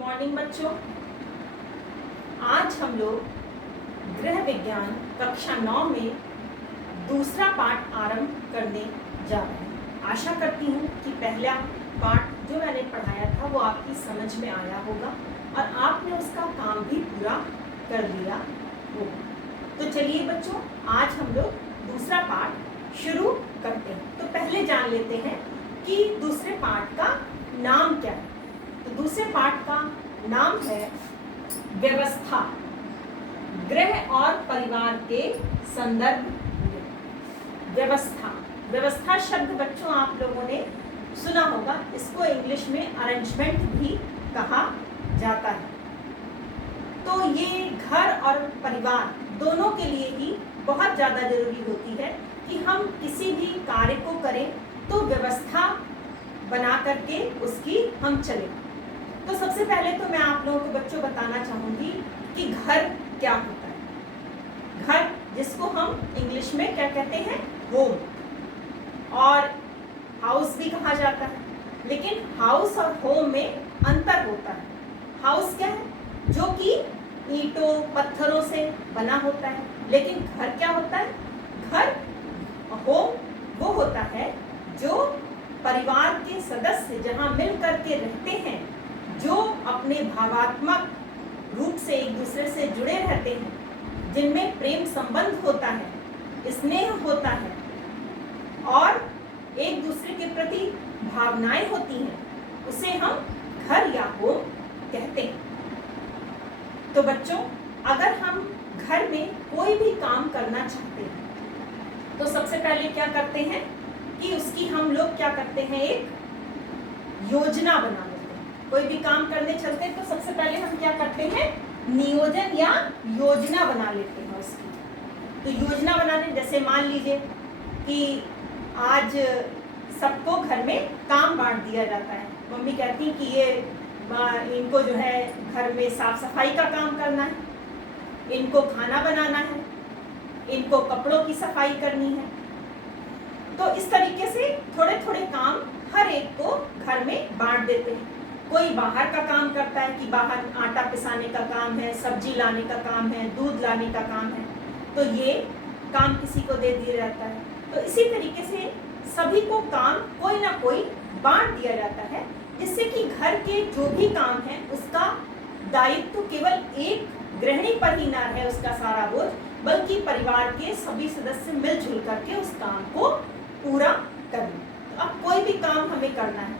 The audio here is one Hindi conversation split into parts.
मॉर्निंग बच्चों। आज हम लोग गृह विज्ञान कक्षा 9 में दूसरा पाठ आरंभ करने जा रहे हैं। आशा करती हूँ कि पहला पाठ जो मैंने पढ़ाया था वो आपकी समझ में आया होगा और आपने उसका काम भी पूरा कर लिया होगा। तो चलिए बच्चों, आज हम लोग दूसरा पाठ शुरू करते हैं। तो पहले जान लेते हैं कि दूसरे पाठ का नाम क्या है। तो दूसरे पाठ का नाम है व्यवस्था, गृह और परिवार के संदर्भ में। व्यवस्था, व्यवस्था शब्द बच्चों आप लोगों ने सुना होगा। इसको इंग्लिश में अरेंजमेंट भी कहा जाता है। तो ये घर और परिवार दोनों के लिए ही बहुत ज़्यादा जरूरी होती है कि हम किसी भी कार्य को करें तो व्यवस्था बना करके उसकी हम चलें। तो सबसे पहले तो मैं आप लोगों को बच्चों बताना चाहूँगी कि घर क्या होता है। घर जिसको हम इंग्लिश में क्या कहते हैं, होम, और हाउस भी कहा जाता है। लेकिन हाउस और होम में अंतर होता है। हाउस क्या है, जो कि ईंटों पत्थरों से बना होता है। लेकिन घर क्या होता है, घर होम वो होता है जो परिवार के सदस्य जहाँ मिल करके रहते हैं, जो अपने भावात्मक रूप से एक दूसरे से जुड़े रहते हैं, जिनमें प्रेम संबंध होता है, स्नेह होता है और एक दूसरे के प्रति भावनाएं होती हैं, उसे हम घर या होम कहते हैं। तो बच्चों, अगर हम घर में कोई भी काम करना चाहते हैं तो सबसे पहले क्या करते हैं कि उसकी हम लोग क्या करते हैं, एक योजना बना लेते हैं। कोई भी काम करने चलते हैं तो सबसे पहले हम क्या करते हैं, नियोजन या योजना बना लेते हैं उसकी। तो योजना बनाने, जैसे मान लीजिए कि आज सबको घर में काम बांट दिया जाता है। मम्मी कहती है कि ये इनको जो है घर में साफ सफाई का काम करना है, इनको खाना बनाना है, इनको कपड़ों की सफाई करनी है। तो इस तरीके से थोड़े थोड़े काम हर एक को घर में बांट देते हैं। कोई बाहर का काम करता है कि बाहर आटा पिसाने का काम है, सब्जी लाने का काम है, दूध लाने का काम है, तो ये काम किसी को दे दिया जाता है। तो इसी तरीके से सभी को काम कोई ना कोई बांट दिया जाता है, जिससे कि घर के जो भी काम है उसका दायित्व केवल एक गृहिणी पर ही ना रहे उसका सारा बोझ, बल्कि परिवार के सभी सदस्य मिलजुल करके उस काम को पूरा करें। तो अब कोई भी काम हमें करना है,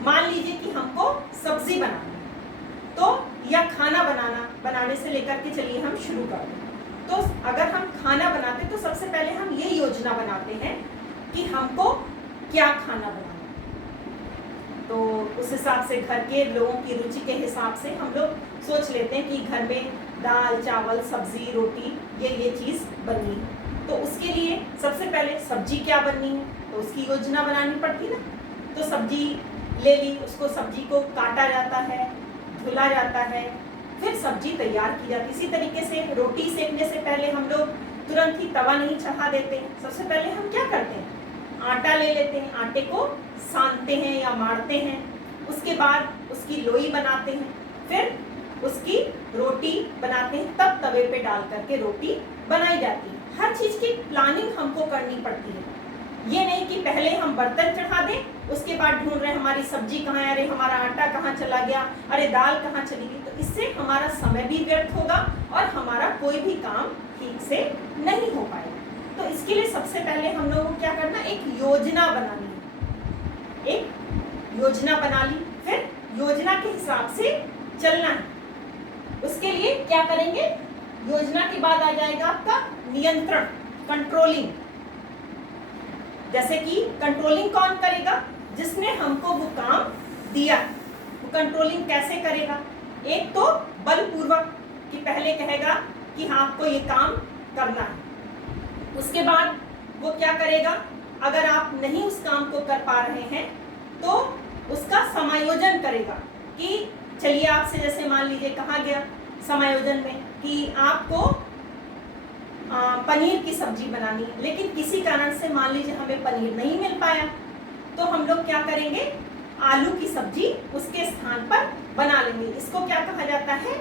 मान लीजिए कि हमको सब्जी बनाना है, तो या खाना बनाने से लेकर के चलिए हम शुरू कर दें। तो अगर हम खाना बनाते तो सबसे पहले हम ये योजना बनाते हैं कि हमको क्या खाना बनाना है। तो उस हिसाब से घर के लोगों की रुचि के हिसाब से हम लोग सोच लेते हैं कि घर में दाल चावल सब्जी रोटी ये चीज़ बननी है। तो उसके लिए सबसे पहले सब्जी क्या बननी है, तो उसकी योजना बनानी पड़ती ना। तो सब्जी ले ली, उसको सब्जी को काटा जाता है, धुला जाता है, फिर सब्जी तैयार की जाती है। इसी तरीके से रोटी सेकने से पहले हम लोग तुरंत ही तवा नहीं चढ़ा देते। सबसे पहले हम क्या करते हैं, आटा ले लेते हैं, आटे को सानते हैं या मारते हैं, उसके बाद उसकी लोई बनाते हैं, फिर उसकी रोटी बनाते हैं, तब तवे पे डाल करके रोटी बनाई जाती है। हर चीज़ की प्लानिंग हमको करनी पड़ती है। ये नहीं कि पहले हम बर्तन चढ़ा दें, उसके बाद ढूंढ रहे हमारी सब्जी कहाँ है, अरे हमारा आटा कहाँ चला गया, अरे दाल कहाँ चली गई। तो इससे हमारा समय भी व्यर्थ होगा और हमारा कोई भी काम ठीक से नहीं हो पाएगा। तो इसके लिए सबसे पहले हम लोगों को क्या करना, एक योजना बनानी है। एक योजना बना ली, फिर योजना के हिसाब से चलना है। उसके लिए क्या करेंगे, योजना के बाद आ जाएगा आपका नियंत्रण, कंट्रोलिंग। जैसे कि कंट्रोलिंग कौन करेगा, जिसने हमको वो काम दिया। वो कंट्रोलिंग कैसे करेगा, एक तो बलपूर्वक कि पहले कहेगा कि हाँ आपको ये काम करना है। उसके बाद वो क्या करेगा, अगर आप नहीं उस काम को कर पा रहे हैं तो उसका समायोजन करेगा कि चलिए आपसे जैसे मान लीजिए कहा गया समायोजन में कि आपको पनीर की सब्जी बनानी है, लेकिन किसी कारण से मान लीजिए हमें पनीर नहीं मिल पाया, तो हम लोग क्या करेंगे, आलू की सब्जी उसके स्थान पर बना लेंगे। इसको क्या कहा जाता है?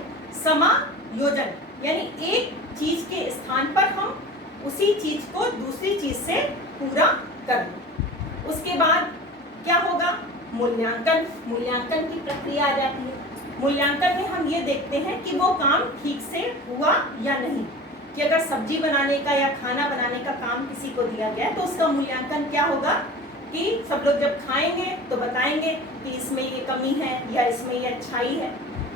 समायोजन। यानी एक चीज के स्थान पर हम उसी चीज को दूसरी चीज से पूरा कर लें। उसके बाद क्या होगा? मूल्यांकन। मूल्यांकन की प्रक्रिया आ जाती है। मूल्यांकन में हम ये देखते हैं कि वो काम ठीक से हुआ या नहीं। कि अगर सब्जी बनाने का या खाना बनाने का काम किसी को दिया गया तो उसका मूल्यांकन क्या होगा कि सब लोग जब खाएंगे तो बताएंगे कि इसमें ये कमी है या इसमें ये अच्छाई है।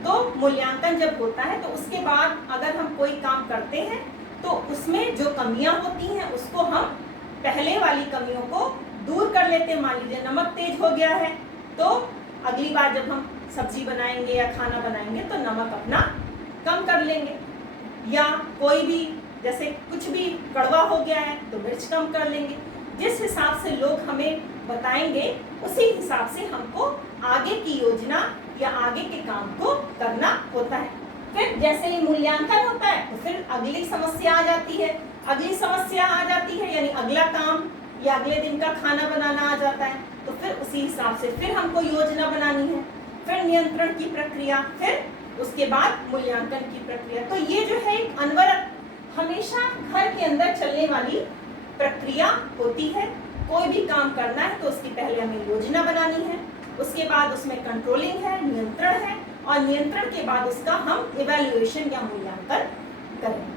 तो मूल्यांकन जब होता है तो उसके बाद अगर हम कोई काम करते हैं तो उसमें जो कमियां होती हैं उसको हम पहले वाली कमियों को दूर कर लेते हैं। मान लीजिए नमक तेज हो गया है तो अगली बार जब हम सब्जी बनाएंगे या खाना बनाएंगे तो नमक अपना कम कर लेंगे। या कोई भी जैसे कुछ भी कड़वा हो गया है तो मिर्च कम कर लेंगे। जिस हिसाब से लोग हमें बताएंगे उसी हिसाब से हमको आगे की योजना या आगे के काम को करना होता है। फिर जैसे ही मूल्यांकन होता है तो फिर अगली समस्या आ जाती है। अगली समस्या आ जाती है यानी अगला काम या अगले दिन का खाना बनाना आ जाता है। तो फिर उसी हिसाब से फिर हमको योजना बनानी है। फिर नियंत्रण की प्रक्रिया, फिर उसके बाद मूल्यांकन की प्रक्रिया। तो ये जो है एक अनवरत हमेशा घर के अंदर चलने वाली प्रक्रिया होती है। कोई भी काम करना है तो उसकी पहले हमें योजना बनानी है, उसके बाद उसमें कंट्रोलिंग है, नियंत्रण है, और नियंत्रण के बाद उसका हम इवैल्यूएशन या मूल्यांकन करेंगे।